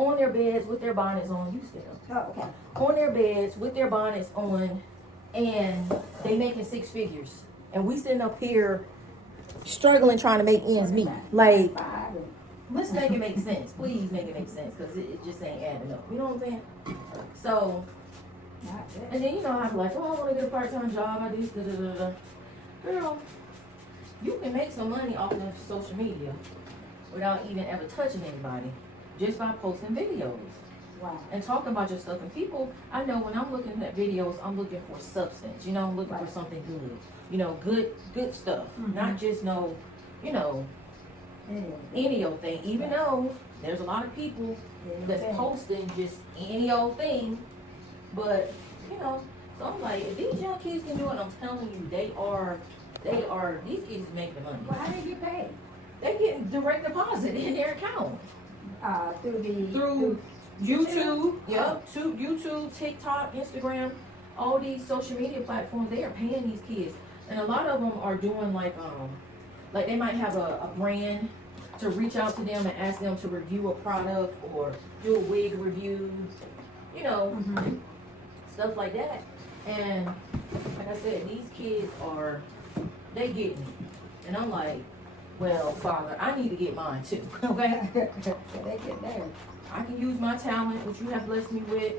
on their beds with their bonnets on. You still. Oh, okay. On their beds with their bonnets on, and they making six figures. And we sitting up here struggling trying to make ends meet. Like, let's make it make sense. Please make it make sense, because it just ain't adding up. You know what I'm saying? So, and then you know I'm like, oh, I want to get a part-time job. I do this, da da da da. Girl, you can make some money off of social media without even ever touching anybody, just by posting videos. Wow. And talking about your stuff. And people, I know when I'm looking at videos, I'm looking for substance. You know, I'm looking for something good. You know, good stuff. Not just no, you know, any old thing. Even though there's a lot of people that's posting just any old thing. But, you know, so I'm like, if these young kids can do it, I'm telling you, these kids is making money. Well, how do you get paid? They getting direct deposit in their account. Through YouTube, YouTube, TikTok, Instagram, all these social media platforms, they are paying these kids. And a lot of them are doing like they might have a brand to reach out to them and ask them to review a product or do a wig review, you know, stuff like that. And like I said, these kids they getting it. And I'm like, well, Father, I need to get mine too, okay? They get there. I can use my talent, which you have blessed me with,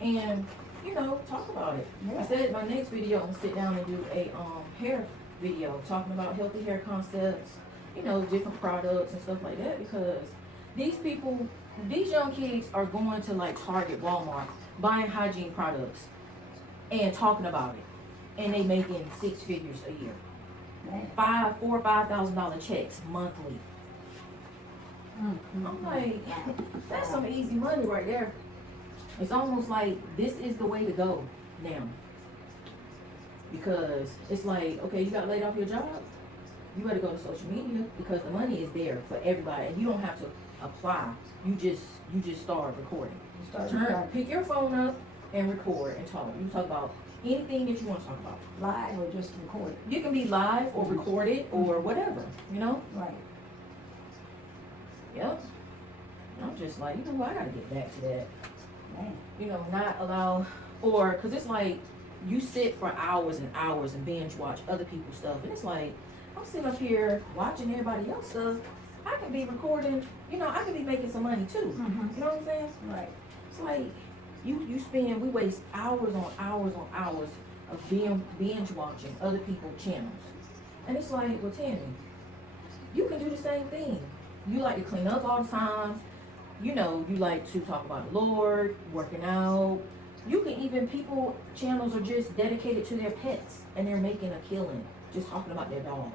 and, you know, talk about it. I said my next video, I'm gonna sit down and do a hair video talking about healthy hair concepts, you know, different products and stuff like that, because these young kids are going to like Target, Walmart, buying hygiene products and talking about it, and they making six figures a year. $4,000 or $5,000 checks monthly. I'm like, that's some easy money right there. It's almost like this is the way to go now. Because it's like, okay, you got laid off your job, you better go to social media, because the money is there for everybody, and you don't have to apply. You just start recording. Pick your phone up and record and talk. You talk about anything that you want to talk about. Live or just record? You can be live or recorded or whatever, you know? Right. Yep. I'm just like, you know what, I gotta get back to that. Man. You know, not allow, or, cause it's like, you sit for hours and hours and binge watch other people's stuff, and it's like, I'm sitting up here watching everybody else stuff. I can be recording, you know, I can be making some money too. You know what I'm saying? Right. It's like, we waste hours on hours on hours of binge watching other people's channels. And it's like, well, Tammy, you can do the same thing. You like to clean up all the time. You know, you like to talk about the Lord, working out. You can even, channels are just dedicated to their pets, and they're making a killing just talking about their dogs.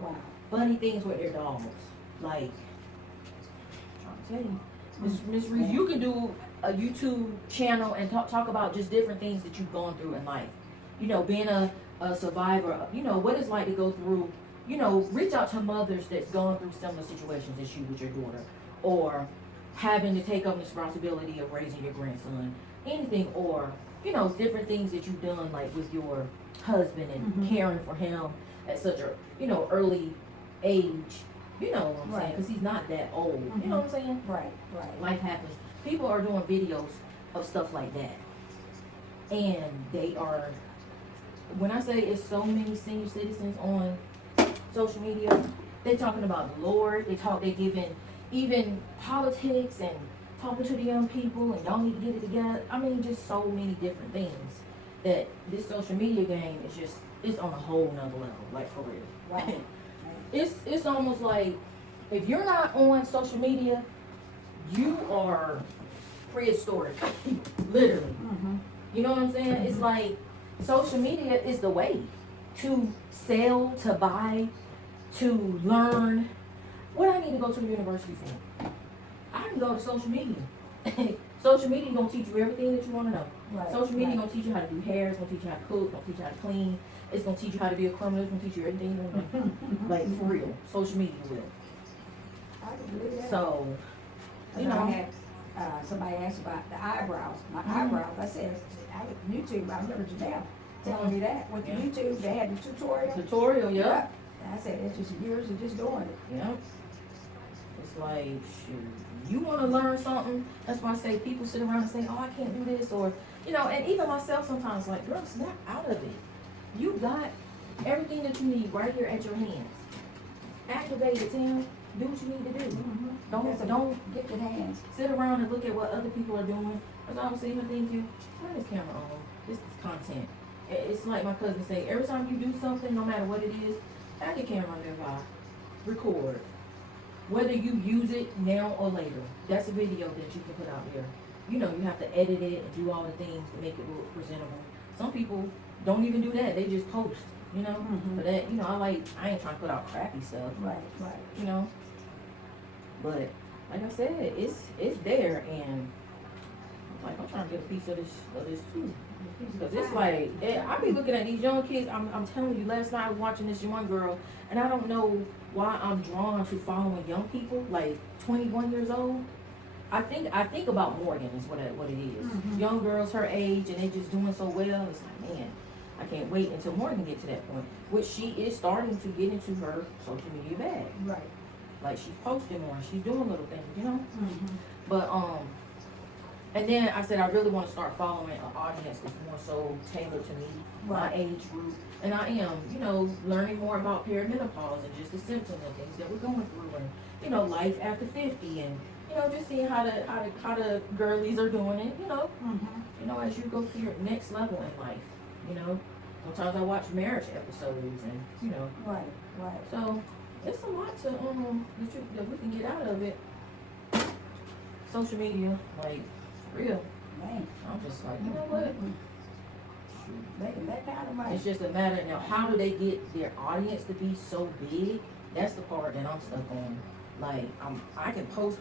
Wow. Funny things with their dogs. Like, I'm trying to tell you, Miss Reese, you can do a YouTube channel and talk about just different things that you've gone through in life. You know, being a survivor, you know, what it's like to go through, you know, reach out to mothers that's gone through similar situations as you with your daughter, or having to take up the responsibility of raising your grandson, anything, or, you know, different things that you've done, like with your husband and caring for him at such a, you know, early age. You know what I'm saying? Because he's not that old. You know what I'm saying? Right. Life happens. People are doing videos of stuff like that. And they are, when I say it's so many senior citizens on social media, they talking about the Lord. They giving even politics and talking to the young people, and y'all need to get it together. I mean, just so many different things that this social media game is just, it's on a whole nother level, like for real. Wow. It's almost like, if you're not on social media, you are prehistoric, literally. You know what I'm saying? It's like, social media is the way to sell, to buy, to learn. What I need to go to the university for? I can go to social media. Social media is gonna teach you everything that you want to know. Right. Social media gonna teach you how to do hair. It's gonna teach you how to cook. It's gonna teach you how to clean. It's gonna teach you how to be a criminal. It's gonna teach you everything you want to know. Like, for real, social media will. I can believe that. So, you know, I had somebody asked about the eyebrows. My eyebrows. I said, YouTube. I remember Janelle telling me that with the YouTube they had the tutorial. Tutorial, yeah. And I said, it's just years of just doing it. Yeah. it's like, shoot, you want to learn something? That's why I say people sit around and say, oh, I can't do this, or, you know, and even myself sometimes, like, girl, snap out of it. You got everything that you need right here at your hands. Activate it, Tim. Do what you need to do. Don't Get your hands. sit around and look at what other people are doing. Because I was sitting here thinking, turn this camera on. This is content. It's like my cousin say, every time you do something, no matter what it is, have your camera nearby. Record. Whether you use it now or later. That's a video that you can put out there. You know, you have to edit it and do all the things to make it look presentable. Some people don't even do that. They just post, you know. But that, you know, I ain't trying to put out crappy stuff. Right. You know. But like I said, it's there, and I'm trying to get a piece of this too. Because it's like, I be looking at these young kids, I'm telling you, last night I was watching this young girl, and I don't know why I'm drawn to following young people, like 21 years old. I think about Morgan is what it is. Young girls her age, and they just doing so well. It's like, man, I can't wait until Morgan get to that point, which she is starting to get into her social media bag. Right. Like, she's posting more, she's doing little things, you know? But, and then I said I really want to start following an audience that's more so tailored to me, my age group. And I am, you know, learning more about perimenopause and just the symptoms and things that we're going through, and, you know, life after 50, and, you know, just seeing how the girlies are doing it, you know? You know, as you go to your next level in life, you know? Sometimes I watch marriage episodes, and, you know. Right. So, it's a lot to, that we can get out of it. Social media, like, real. Man. I'm just like, you know what? Making that kind of money. It's just a matter now. How do they get their audience to be so big? That's the part that I'm stuck on. Like, I can post,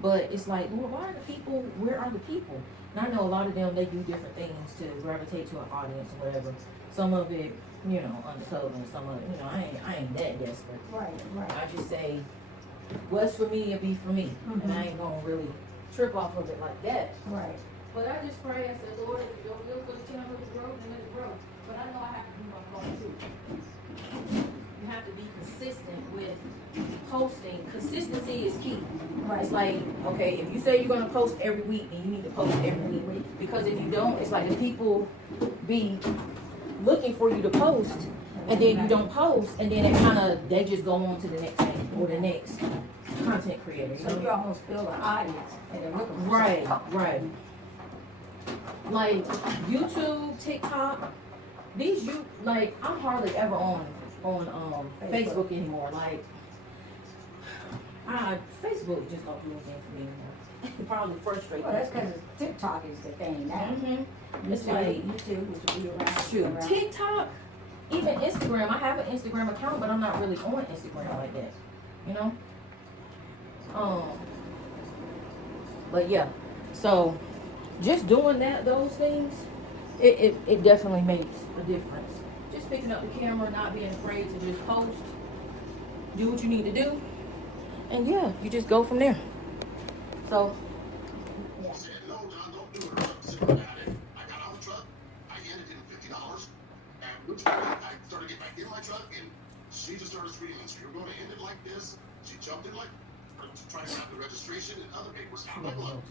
but it's like, well, why are the people? Where are the people? And I know a lot of them, they do different things to gravitate to an audience or whatever. Some of it, you know, undercover, and some of it, you know, I ain't that desperate. Right. I just say, what's for me, it'll be for me, and I ain't gonna really trip off of it like that. Right. But I just pray, I said, Lord, if your will for the channel to grow, then let it grow. But I know I have to do my part too. You have to be consistent with posting. Consistency is key. Right. It's like, okay, if you say you're gonna post every week, then you need to post every week. Because if you don't, it's like the people be looking for you to post, and then you don't post, and then they just go on to the next thing or the next content creator. So you almost build an audience, and they're looking for Right. Like YouTube, TikTok, I'm hardly ever on Facebook anymore. Like, Facebook just don't do anything for me anymore. It probably frustrates me. Well, that's because TikTok is the thing now. It's like, YouTube, which will be around. shoot, TikTok, even Instagram. I have an Instagram account, but I'm not really on Instagram like that. You know? But yeah, so just doing those things, it definitely makes a difference. Just picking up the camera, not being afraid to just post, do what you need to do, and yeah, you just go from there. So. I said, no, John, don't do it. Sit about it. I got out of the truck. I handed him $50. And which way I started getting back in my truck, and she just started screaming. So you're going to end it like this? She jumped in like, trying to grab the registration and other papers out of my glove.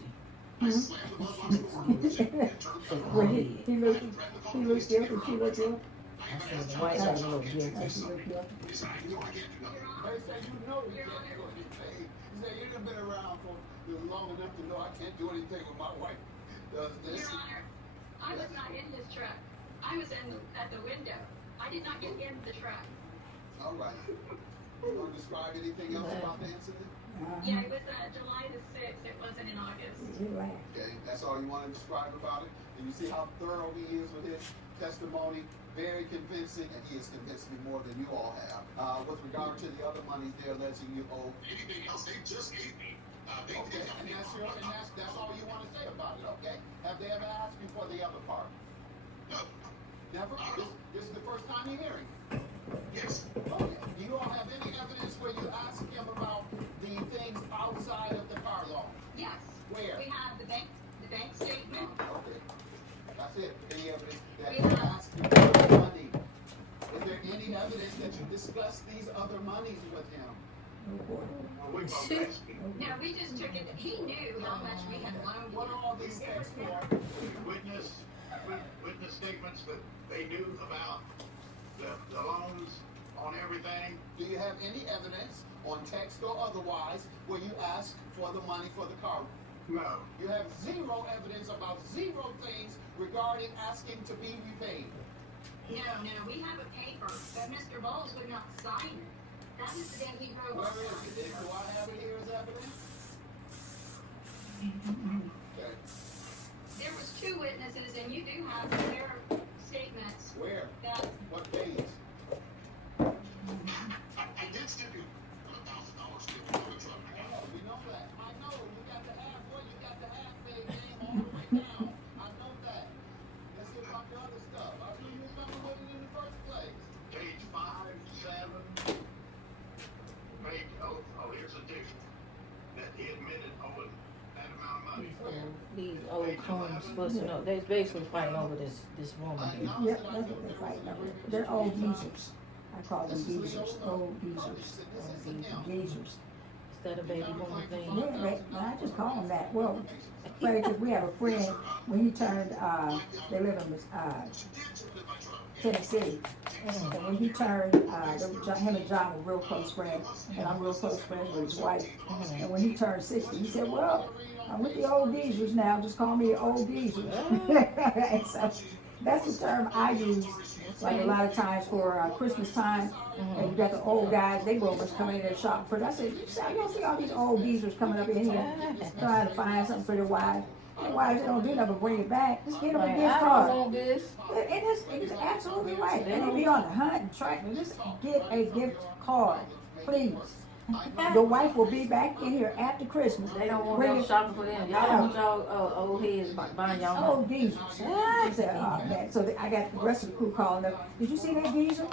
I slammed the glove box door and turned the car on. He looked guilty, she looked guilty. The white side a little guilty. He said, I know I can't do nothing. They say you know you can't do anything. You say you've been around for long enough to know I can't do anything with my wife. Does this? Your Honor, I was not in this truck. I was at the window. I did not get in the truck. All right. You want to describe anything else about the incident? Yeah, it was July the 6th. It wasn't in August. Okay, that's all you want to describe about it. And you see how thorough he is with his testimony. Very convincing, and he has convinced me more than you all have. With regard to the other monies they're alleging you owe. Anything else they just gave me. Okay, and that's all you want to say about it, okay? Have they ever asked you for the other part? No. Never? This is the first time you're hearing. Yes. Okay. Do you all have any evidence where you asked him about the things outside of the car loan? Yes. Where? We have the bank statement. Okay. That's it. Any evidence that you asked him for the money? Is there any evidence that you discussed these other monies with him? boy. Well, we both asked him. No, we just took it, he knew how much we had loaned. What are all these texts for? Witness statements that they knew about the loans on everything. Do you have any evidence on text or otherwise where you ask for the money for the car? No. You have zero evidence about zero things regarding asking to be repaid. No, we have a paper, but Mr. Bowles would not sign it. That was the day he drove Where off. is it? Do I have it here as evidence? Okay. There was 2 witnesses, and you do have their statements Where? that What page? I did stipulate $1,000 still on the truck. We know that. I know. You got the half. What? You got the half pay game all the way down. I know that. Let's get about the other stuff. I knew you was coming with it in the first place. Page 5, 7. Here's a difference. That he admitted owing that amount of money. These old coons supposed to know. They're basically fighting over this woman. Yep, that's what they're fighting over. They're old geezers. I call them geezers, old geezers, geezers. Is that a baby woman thing? Yeah, right. Well, I just call them that. Well, funny, because we have a friend, when he turned, they live in, Tennessee. And when he turned, him and John were real close friends, and I'm real close friends with his wife. And when he turned 60, he said, well, I'm with the old geezers now, just call me old geezers. And so that's the term I use, like a lot of times for Christmas time. And you got the old guys, they boomers coming in there shopping for it. I said, you don't see all these old geezers coming up in here trying to find something for their wives. Their wives, they don't do nothing but bring it back. Just get them a gift card. It is absolutely right. And they be on the hunt and track. Just get a gift card, please. Your wife will be back in here after Christmas. They don't want y'all shopping for them. Y'all don't want y'all old heads buying y'all old geezers. They said, oh man. So I got the rest of the crew calling them. Did you see that geezer?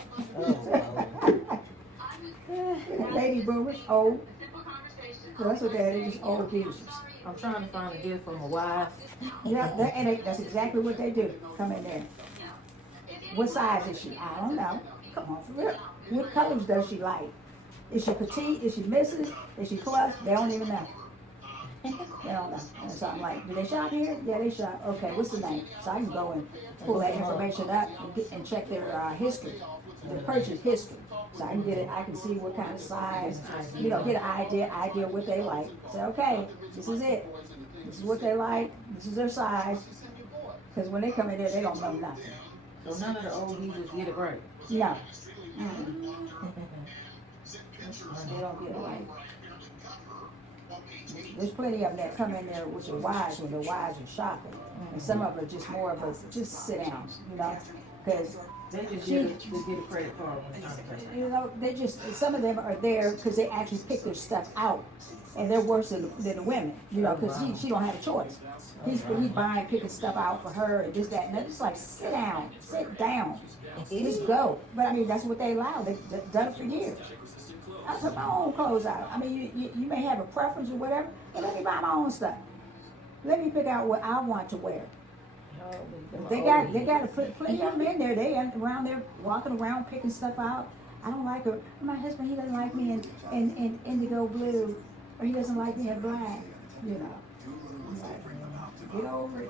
Baby boomers, old. So that's what they are. They're just old geezers. I'm trying to find a gift for my wife. Yeah, that's exactly what they do. Come in there. What size is she? I don't know. Come on, for real. What colors does she like? Is she petite? Is she Mrs.? Is she plus? They don't even know. They don't know. And so I'm like, do they shop here? Yeah, they shop. Okay, what's the name? So I can go and pull that information up and check their history, their purchase history. So I can get it. I can see what kind of size, get an idea what they like. Say, okay, this is it. This is what they like. This is their size. Because when they come in there, they don't know nothing. So none of the old geezers get it right. No. They don't get it right. There's plenty of them that come in there with their wives when their wives are shopping. And some of them are just more of a, just sit down, because They just get a credit card when it's time to pay. they just, some of them are there because they actually pick their stuff out. And they're worse than the women, because she don't have a choice. He's buying, picking stuff out for her and this, that, and that. It's like, sit down. Just go. But I mean, that's what they allow. They've done it for years. I put my own clothes out. I mean, you may have a preference or whatever, but let me buy my own stuff. Let me pick out what I want to wear. They got to put plenty of them in there. They around there walking around picking stuff out. I don't like her. My husband, he doesn't like me in indigo blue, or he doesn't like me in black. Get over it.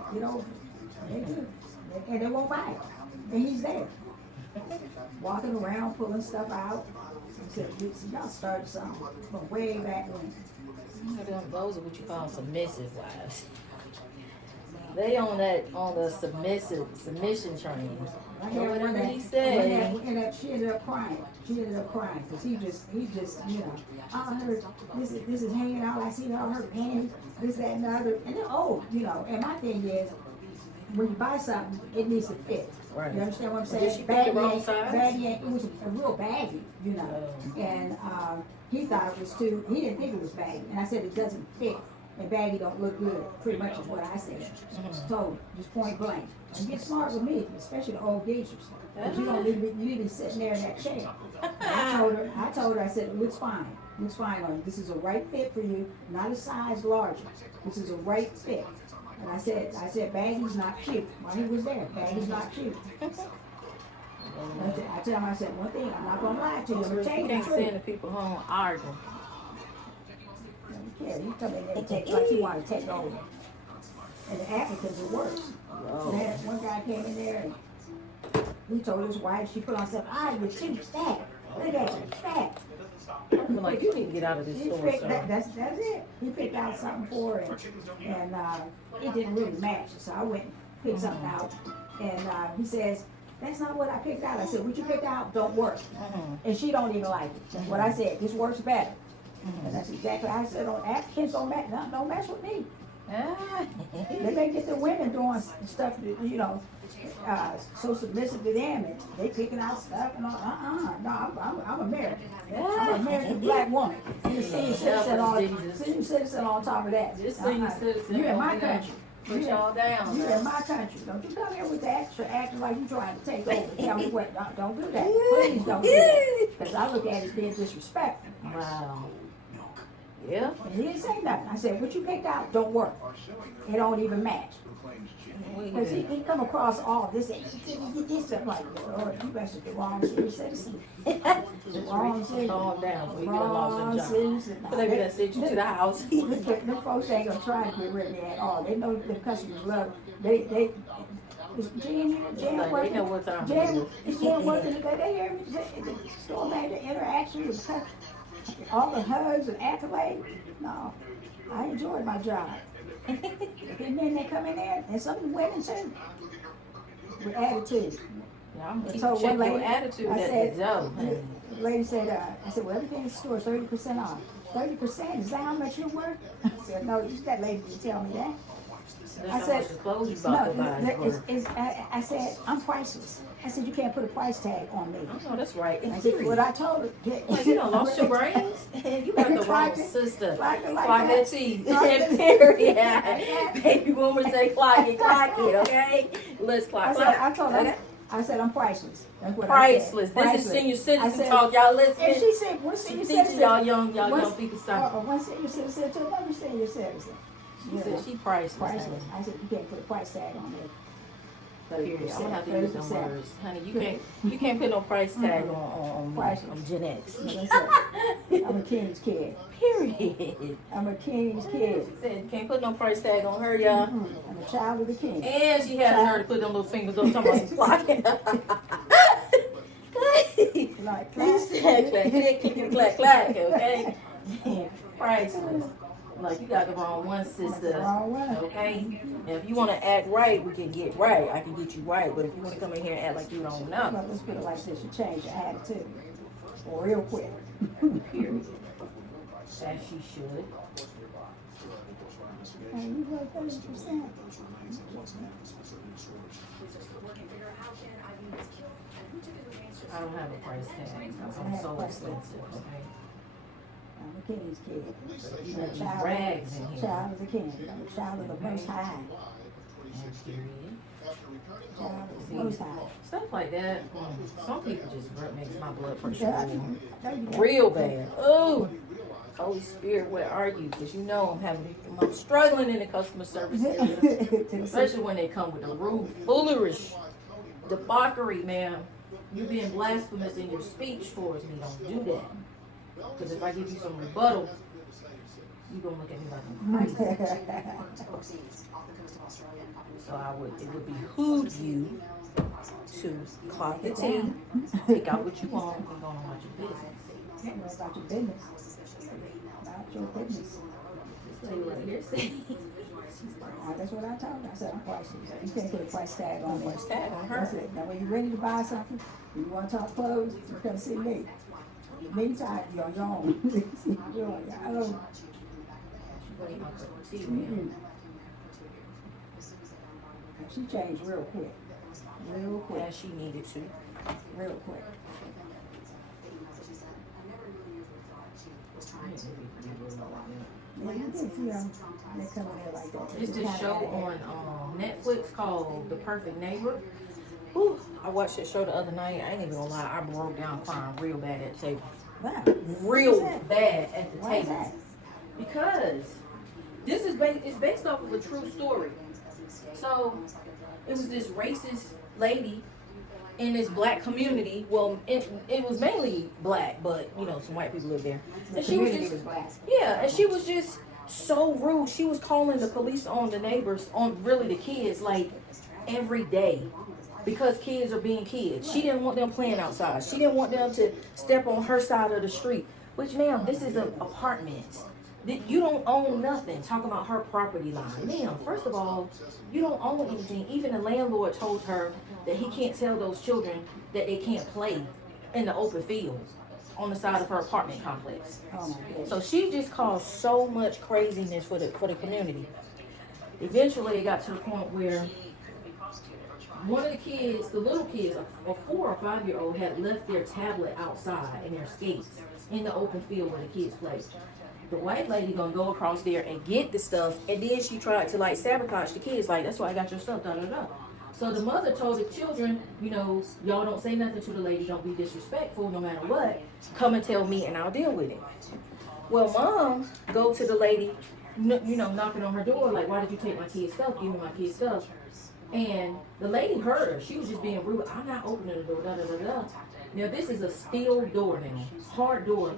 They do, and they won't buy it. And he's there, walking around pulling stuff out. He said, y'all started something from way back when. Those are what you call submissive wives. They on the submission train. Whatever he said. And she ended up crying. Because he just, I heard this is hanging out. I see all her panties, this, that, and the other. And they're old, And my thing is, when you buy something, it needs to fit. Right. You understand what I'm saying? Did she pick the wrong size? It was a real baggy, And he thought it was too. He didn't think it was baggy, and I said it doesn't fit. And baggy don't look good. Pretty much is what I said. Just told him, just point blank. And get smart with me, especially the old geezers. Because you don't need to be sitting there in that chair. I told her, I said, it looks fine. Looks fine on you. This is a right fit for you, not a size larger. This is a right fit. And I said, baggy's not cute. While he was there, baggy's not cute. I tell him, I said, one thing, I'm not going to lie to you. I'm going to tell you the can't truth. send the people home arguing. Yeah, he come in there and take, like he wanted to take over. And the Africans are worse. Whoa. Then one guy came in there and he told his wife, she put on stuff, you're too fat. Look at you, fat. I'm like, you need to get out of this He store, picked, sir. that's it. He picked out something for her and it didn't really match. So I went and picked something out and he says, that's not what I picked out. I said, what you picked out don't work. And she don't even like it. That's what I said, this works better. And that's exactly, I said, Africans don't mess with me. They may get the women doing stuff that, you know, so submissive to them, and they picking out stuff and all. No, I'm American. I'm an American black woman. You senior citizen on top of that. Just senior citizen. You're in my country. Put y'all down. You're in my country. Don't you come here with that acting like you're trying to take over. Tell me what. Don't do that. Please don't do that. Because I look at it as being disrespectful. Wow. Yeah. And he didn't say nothing. I said, what you picked out don't work. It don't even match. Because he come across all this. I'm like, Lord, you messed with the wrong senior citizen. The wrong citizen. Calm down. So you get a Wrong lost job. citizen. So they gonna send you to the house. The folks ain't gonna try to get rid of me at all. They know the customers love. Is Jan working? They know what time Is Jan working today? They hear me. The store manager interaction with all the hugs and accolades. No, I enjoyed my job. And then they come in there, and some women too, with attitude. Yeah, I'm gonna keep So one checking your lady, attitude I at said, the door. the lady said, I said, well, everything in the store is 30% off. 30%? Is that how much you're worth? I said, no, that lady didn't tell me that. That's how much the clothes you bought to buy. I said, I'm priceless. I said, you can't put a price tag on me. I know that's right. I said, what I told her. Like, you done lost your brains? You got the wrong sister. Clock it like Clock that. that T. Period. Baby boomers say clock it, okay? Let's clock. I told her, I said, I'm priceless. That's what Priceless. I said. This is senior citizen I said, talk. Y'all listen. And she said, what She senior teaching citizen? y'all young people something. One senior citizen to another senior citizen. She said she priceless. Priceless. I said, you can't put a price tag on it. Period. I'm gonna have to use some words, honey. You can't put no price tag on Gen X. I'm a king's kid. Period. I'm a king's kid. She said you can't put no price tag on her, y'all. I'm a child of the king. And she had her to put them little fingers up, talking about clocking. Like You said clack, clack, okay? Priceless. Like, you got the wrong one, sister. Wrong one. Okay? Now, if you want to act right, we can get right. I can get you right. But if you want to come in here and act like you don't know, Well, let's put it like this. You change your attitude. Real quick. period. As she should. And you got 30%. I don't have a price tag. I'm so expensive, okay? I'm a king's kid. You I'm got a these child, rags in here. child of the king. I'm a child of the Most High. And period. Child of the Most High. Stuff like that. Some people just makes my blood pressure Yeah, go real bad. Oh, Holy Spirit, where are you? Because you know I'm struggling in the customer service area, especially when they come with the rude, foolish debauchery, ma'am. You being blasphemous in your speech towards me. Don't do that. Because if I give you some rebuttal, you gonna look at me like I'm crazy. So it would behoove you to clock the T, pick out what you want, and go on about your business. Don't know about your business. About your business. Just tell you right here, see. That's what I told her. I said, I'm priceless. You can't put a price tag on me. Price tag on her. That's it. Now, when you're ready to buy something, you want to talk clothes, you come see me. Meantime, you're on your own. You're on your own. She changed real quick. Real quick. Yeah, she needed to. Real quick. Yeah, you can see them. They come in there like that. It's this show on Netflix called The Perfect Neighbor. Whew, I watched that show the other night. I ain't even gonna lie, I broke down crying real bad at the table. Wow. Real bad at the Why is table. that? Because this is it's based off of a true story. So it was this racist lady in this black community. Well, it was mainly black, but you know, some white people live there. And she was just black. yeah, and she was just So rude. She was calling the police on the neighbors, on really the kids, like every day. Because kids are being kids. She didn't want them playing outside. She didn't want them to step on her side of the street. Which, ma'am, this is an apartment. You don't own nothing. Talking about her property line. Ma'am, first of all, you don't own anything. Even the landlord told her that he can't tell those children that they can't play in the open field on the side of her apartment complex. Oh my goodness. So she just caused so much craziness for the community. Eventually, it got to the point where one of the kids, the little kids, a 4 or 5 year old, had left their tablet outside and their skates in the open field where the kids play. The white lady gonna go across there and get the stuff, and then she tried to like sabotage the kids, like, that's why I got your stuff, da da da. So the mother told the children, you know, y'all don't say nothing to the lady, don't be disrespectful no matter what. Come and tell me and I'll deal with it. Well, mom go to the lady, you know, knocking on her door, like, why did you take my kid's stuff? Give me my kid's stuff. And the lady heard her. She was just being rude. I'm not opening the door, da da da da. Now this is a steel door now, hard door.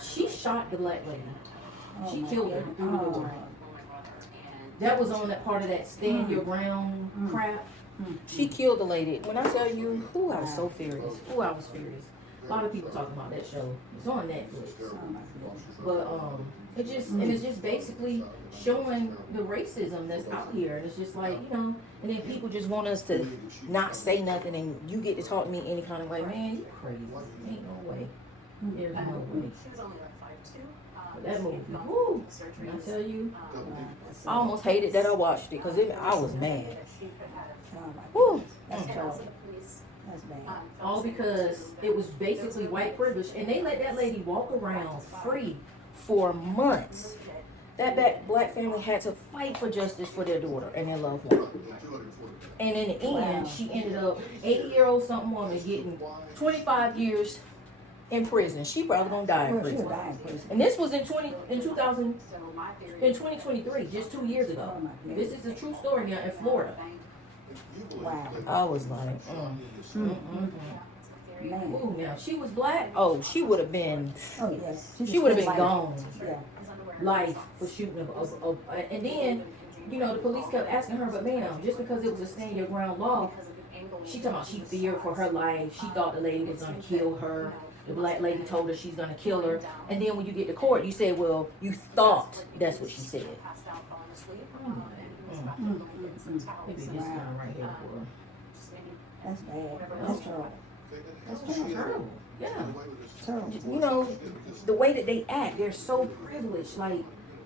She shot the black lady. She killed her through the door. That was on that part of that stand your ground crap. She killed the lady. When I tell you, I was so furious. I was furious. A lot of people talking about that show. It's on Netflix. But it's just basically showing the racism that's out here. And it's just like, you know, and then people just want us to not say nothing and you get to talk to me any kind of way. Man, you crazy. Ain't no way. There's no way. But that movie, woo! When I tell you, I almost hated that I watched it because I was mad. Woo! That's terrible. That's bad. All because it was basically white privilege, and they let that lady walk around free for months. That black family had to fight for justice for their daughter and their loved one. And in the end, she ended up 80-year-old something woman getting 25 years in prison. She probably gonna die in Well, prison. she'll die in prison. And this was in 2023, just 2 years ago. This is a true story now in Florida. Wow. I was like, Man. Ooh, now if she was black, oh, she would have been, Oh yes. she would have been life. gone. Yeah. Life for shooting and then, you know, the police kept asking her, but ma'am, just because it was a stand your ground law, she talking about she feared for her life. She thought the lady was gonna kill her. The black lady told her she's gonna kill her. And then when you get to court, you say, well, you thought that's what she said. Maybe this one right here, boy. That's bad. That's terrible. That's terrible. Yeah. Terrible. You know, the way that they act, they're so privileged. Like,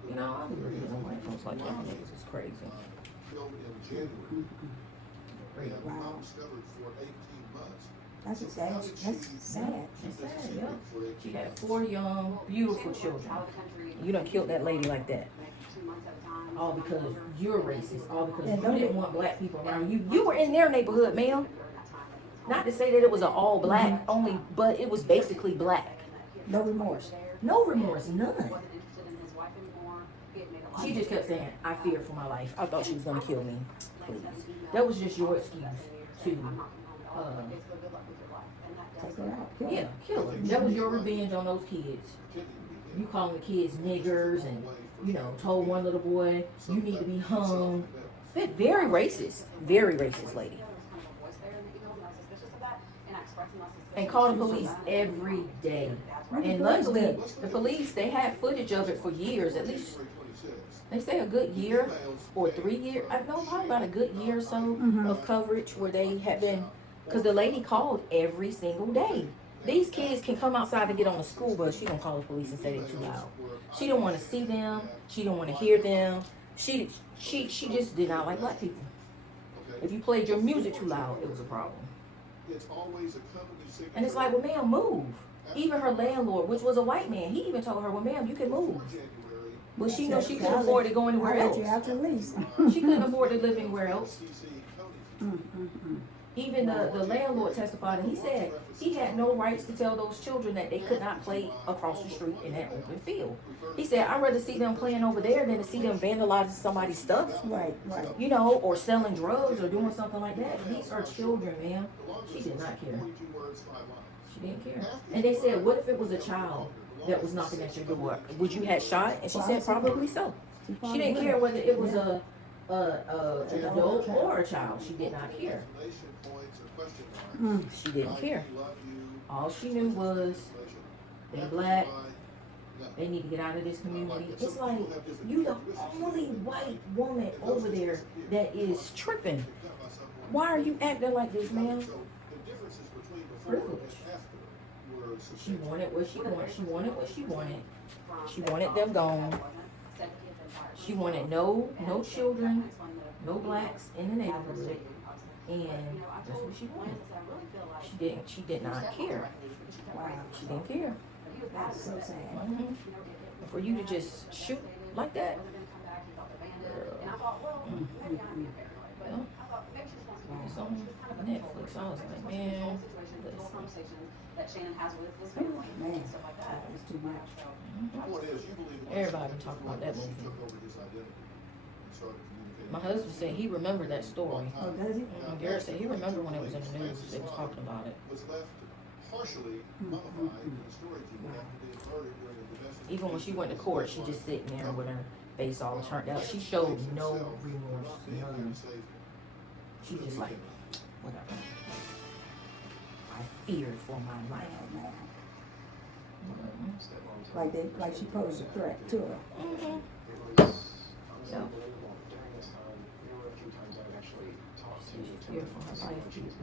you know, I really don't like folks like y'all niggas. It's crazy. Wow. That's sad. That's sad. It's sad, yeah. She had 4 young, beautiful children. You done killed that lady like that. All because you're racist. All because you didn't want black people around you. You were in their neighborhood, ma'am. Not to say that it was an all black only, but it was basically black. No remorse. No remorse, none. She just kept saying, I feared for my life. I thought she was going to kill me. Please. That was just your excuse to, Take her out. Kill yeah, her. kill her. That was your revenge on those kids. You calling the kids niggers and, you know, told one little boy, you need to be hung. Very racist. Very racist lady. And call the police every day. And luckily, the police, they had footage of it for years, at least, they say a good year or 3 years. I know probably about a good year or so of coverage where they had been, because the lady called every single day. These kids can come outside to get on the school bus. She don't call the police and say they're too loud. She don't want to see them. She don't want to hear them. She just did not like black people. If you played your music too loud, it was a problem. And it's like, well, ma'am, move. Even her landlord, which was a white man, he even told her, well, ma'am, you can move. But she knows she couldn't afford to go anywhere I'll let else. you out your lease. She couldn't afford to live anywhere else. Even the landlord testified, and he said he had no rights to tell those children that they could not play across the street in that open field. He said, I'd rather see them playing over there than to see them vandalizing somebody's stuff. Right. You know, or selling drugs or doing something like that. These are children, man. She did not care. She didn't care. And they said, what if it was a child? that was knocking at your door. Would you have shot? And she said probably so. She probably didn't would. care whether it was an adult or a child. She did not care. She didn't care. All she knew was they're black. They need to get out of this community. It's like you the only white woman over there that is tripping. Why are you acting like this, ma'am? Privilege. She wanted what she wanted. She wanted what she wanted. She wanted them gone. She wanted no children, no blacks in the neighborhood, and that's what she wanted. She did not care. Wow. She didn't care. That's so sad. And for you to just shoot like that, well, it's on Netflix. I was like, man, Man, that was too much. everybody been talking about that movie. My husband said he remembered that story. Oh, does he? And Garrett said he remembered when it was in the news. They was talking about it. Even when she went to court, she just sitting there with her face all turned out. She showed no remorse, none. She just like, whatever. I feared for my life. Oh, man. Like she posed a threat to her. So, she's feared for her life. Just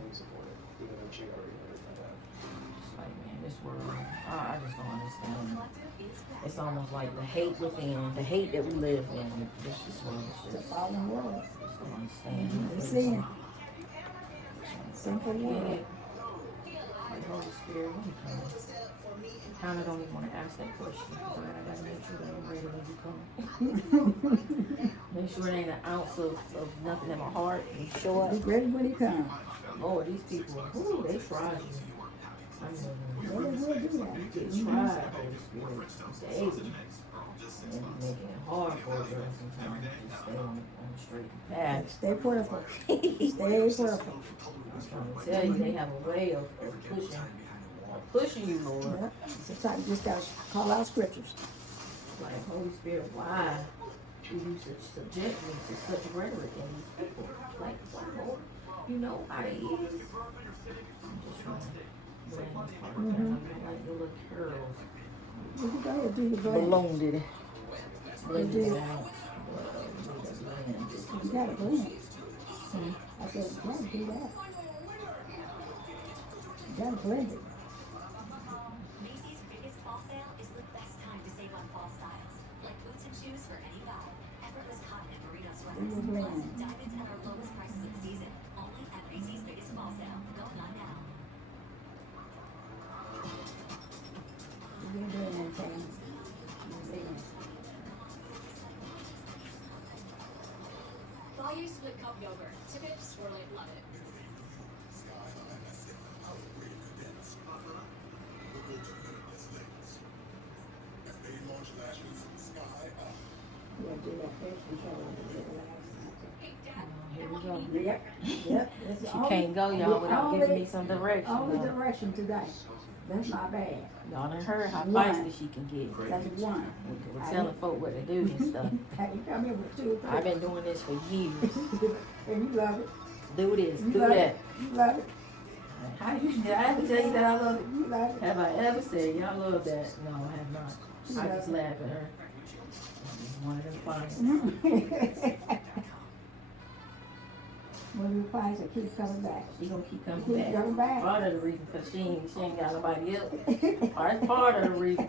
like, man, this world, I just don't understand. It's almost like the hate within, the hate that we live in. This world is It's a just, fallen world. just don't understand. It's sin. Sinful Yeah. world. Like, Holy Spirit, when you come. Kind of don't even want to ask that question because I gotta make sure that I'm ready when you come. Make sure there ain't an ounce of nothing in my heart. You show up. Be ready when he comes. Lord, these people, ooh, they tried you. I They mean, will do that. you get tried, Holy Spirit. Daily. And making it hard for a girl sometimes to stay on the straight path. Stay prayerful. Stay prayerful. I'm trying to tell you, they have a way of pushing you, Lord. Yep. Sometimes you just gotta call out scriptures. Like, Holy Spirit, why do you subject me to such rhetoric in these people? Like, why, Lord? You know how it is. I'm just trying to blend this part down. Like the little curls. You can go ahead and do your blend. Blended it out. You gotta blend. I said, you gotta do that. You gotta blend it. Macy's biggest fall sale is the best time to save on fall styles, like boots and shoes for any vibe, effortless cotton and merino sweaters, plus diamonds at our lowest prices of the season, only at Macy's biggest fall sale, going on now. You ain't doing anything. Volume split cup yogurt. Tip it, swirl it, love it. You gotta do that first control. Here we go. Yep, yep. That's the She only- can't go, y'all, without only- giving me some direction. Only Y'all direction today. That's not bad. done heard how One. feisty she can get. That's one. We're telling folk what to do and stuff. Hey, you come here with 2 or 3. I've been doing this for years. And you love it. Do this, You do love that. it. You love it. How you, did I ever tell you that I love it? You love it. Have I ever said y'all love that? No, I have not. I just laugh at her. She's one of them finest. One of the clients that keep coming back. She gonna keep coming Keep back. coming back. Part of the reason, cause she ain't got nobody else. That's part of the reason.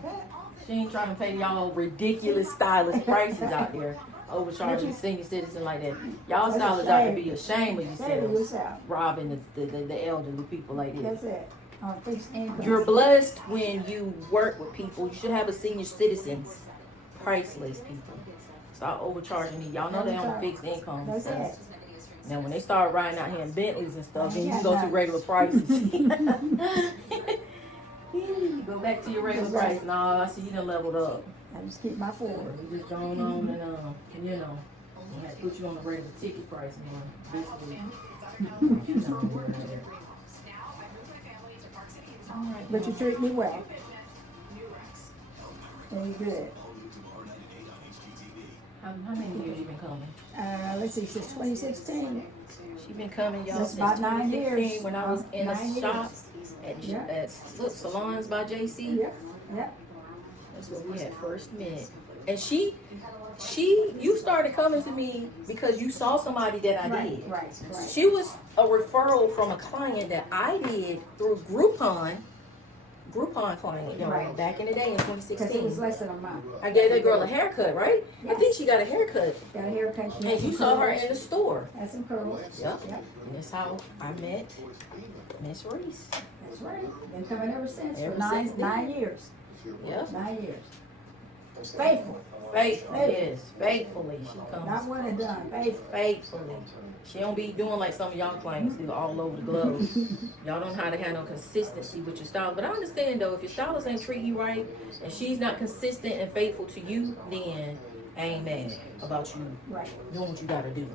She ain't trying to pay y'all ridiculous stylish prices out there, overcharging senior citizen like that. Y'all That's stylists a ought to shame. be ashamed of Say to yourselves, yourself. robbing the elderly people like That's this. it. On fixed income. You're blessed when you work with people. You should have a senior citizens price list, people. Start overcharging me. Y'all know they on fixed income and That's stuff. it. Now when they start riding out here in Bentleys and stuff, then you can go to regular prices. You go back to your regular price. Nah, I see you done leveled up. I just keep my Ford. You just going on and you know, we had to put you on the regular ticket price now. This week. You know where it is. All right, But you treat me well. Very good. How many years you been coming? Let's see, since 2016. She been coming, y'all, That's since about 9 2015 years. when I was in 9 the shop years. at, Yeah. at look, Salons by JC. Yep, yep. That's where we had first met. And you started coming to me because you saw somebody that I did. Right. She was a referral from a client that I did through Groupon client, you know, Right. back in the day in Because it was 2016. less than a month. I gave that girl a haircut, right? I think she got a haircut. Got a haircut. She And had you some saw her curls. in the store. Had some curls. Yep. Yep. And that's how I met Miss Reese. That's right. Been coming ever since Ever for nine, since then. 9 years. Yep. 9 years. Faithful. Yes, faithfully she Not comes. one and done. Faithful. Faithfully. She don't be doing like some of y'all clients do all over the globe. Y'all don't know how to handle consistency with your style. But I understand though, if your stylist ain't treating you right and she's not consistent and faithful to you, then I ain't mad about you Right. doing what you gotta do.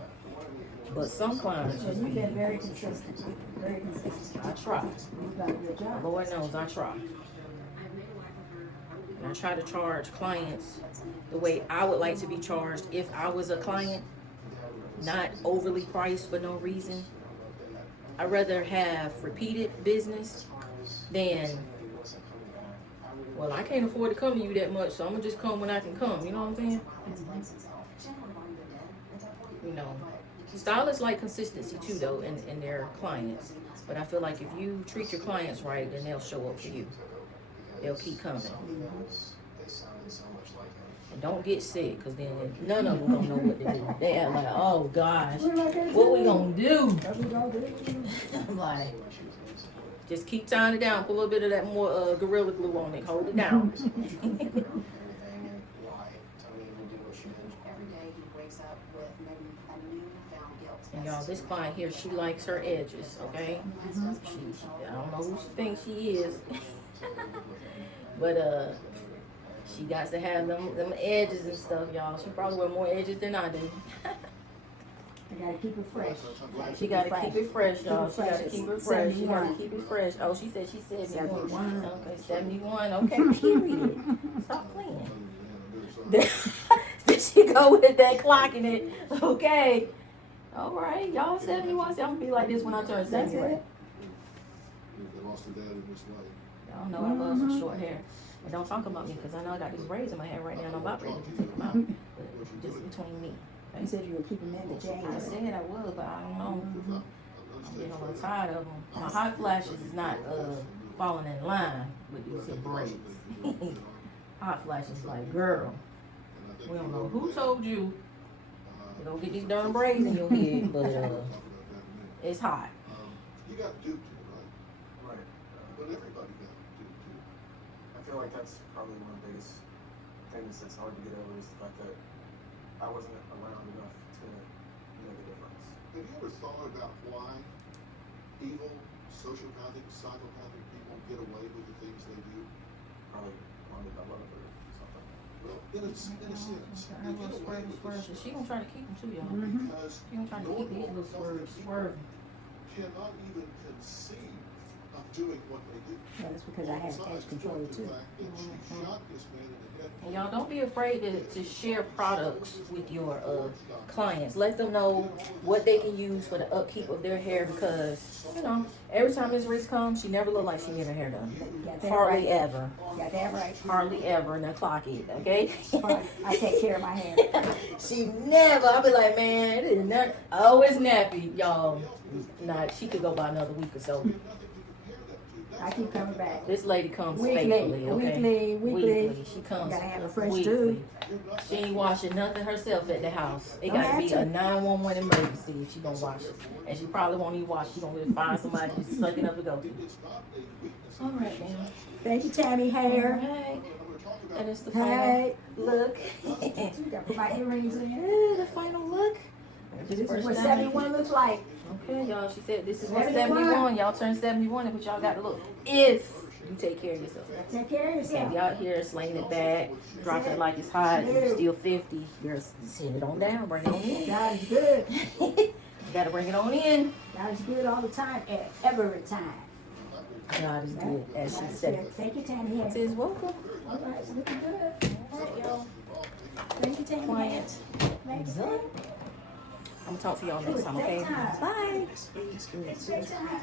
But some clients So just you've be, been very consistent. Very consistent. I try. You've done a good job. Lord knows I try. And I try to charge clients the way I would like to be charged if I was a client, not overly priced for no reason. I'd rather have repeated business than, well, I can't afford to come to you that much, so I'm gonna just come when I can come. You know what I'm saying? You know, stylists like consistency too, though, in their clients. But I feel like if you treat your clients right, then they'll show up for you. They'll keep coming. And don't get sick, because then none of them don't know what to do. They act like, oh gosh, what we gonna do? What we gonna do? I'm like, just keep tying it down. Put a little bit of that more Gorilla Glue on it. Hold it down. Every day he wakes up with maybe a newfound guilt. And y'all, this client here, she likes her edges, okay? I don't know who she thinks she is. But she got to have them edges and stuff, y'all. She probably wear more edges than I do. You gotta keep it fresh. She gotta keep it fresh, y'all. She Keep it gotta fresh. keep it fresh. She gotta 71. keep it fresh. Oh, she said she's 71. 71. Okay, 71. Okay, period. Stop playing. Did she go with that clock in it? Okay. All right, y'all 71. So I'm gonna be like this when I turn 70. Y'all know I love some short hair. And don't talk about me because I know I got these braids in my hair right now and I'm about ready to take them out. But just between me. You said you were keeping them in the I January. said I would, but I don't know. I'm getting a little tired of them. My hot flashes is not falling in line with these braids. Hot flashes like, girl, we don't know who told you to don't get these darn braids in your head, but it's hot. You got duped, right? Right. But everybody got duped too. I feel like that's probably one of the biggest things that's hard to get over is the fact that I wasn't around enough to make a difference. Have you ever thought about why evil, sociopathic, psychopathic people get away with the things they do? Probably wanted that love or something. Well, in a sense, they get away with this She gonna try to keep them too, y'all. because She gonna try to keep these little swerves swerving. cannot even conceive of doing what they do. Yeah, that's because I have edge control too. The fact that she shot this man in the head. And y'all don't be afraid to share products with your clients. Let them know what they can use for the upkeep of their hair because, you know, every time Miss Reese comes, she never look like she get her hair done. Got that Hardly right. ever. Got that right. Hardly ever. Now clock it, okay? I take care of my hair. She never, I'll be like, man, it is not, always nappy, y'all. Nah, she could go by another week or so. I keep coming back. This lady comes Weekly, faithfully, okay? weekly. She comes Gotta have a fresh weekly. tube. She ain't washing nothing herself at the house. It Don't gotta have be to. a 911 emergency if she gonna wash it. And she probably won't even wash. She gonna just find somebody to suck it up and go. All right, now. Thank you, Tammy. All Hair. right. And it's the final Hey. look. Gotta put my earrings in. The final look. This is what 71 looks like. Okay, y'all. She said this is what 71. 71. Y'all turn 71, but y'all got to look. If you take care of yourself. Take care of Can't yourself. be out here slaying it back, drop it like it's hot, and you're still 50. You're send it on down, bring it on in. God is good. You gotta bring it on in. God is good all the time, at every time. God is good, as she said. Thank you, Tammy. It says welcome. All right, it's looking good. All right, y'all. Thank you, Tammy. Client Thanks, done. Tammy. I'm gonna talk to y'all next time, okay? Bye. It's your time.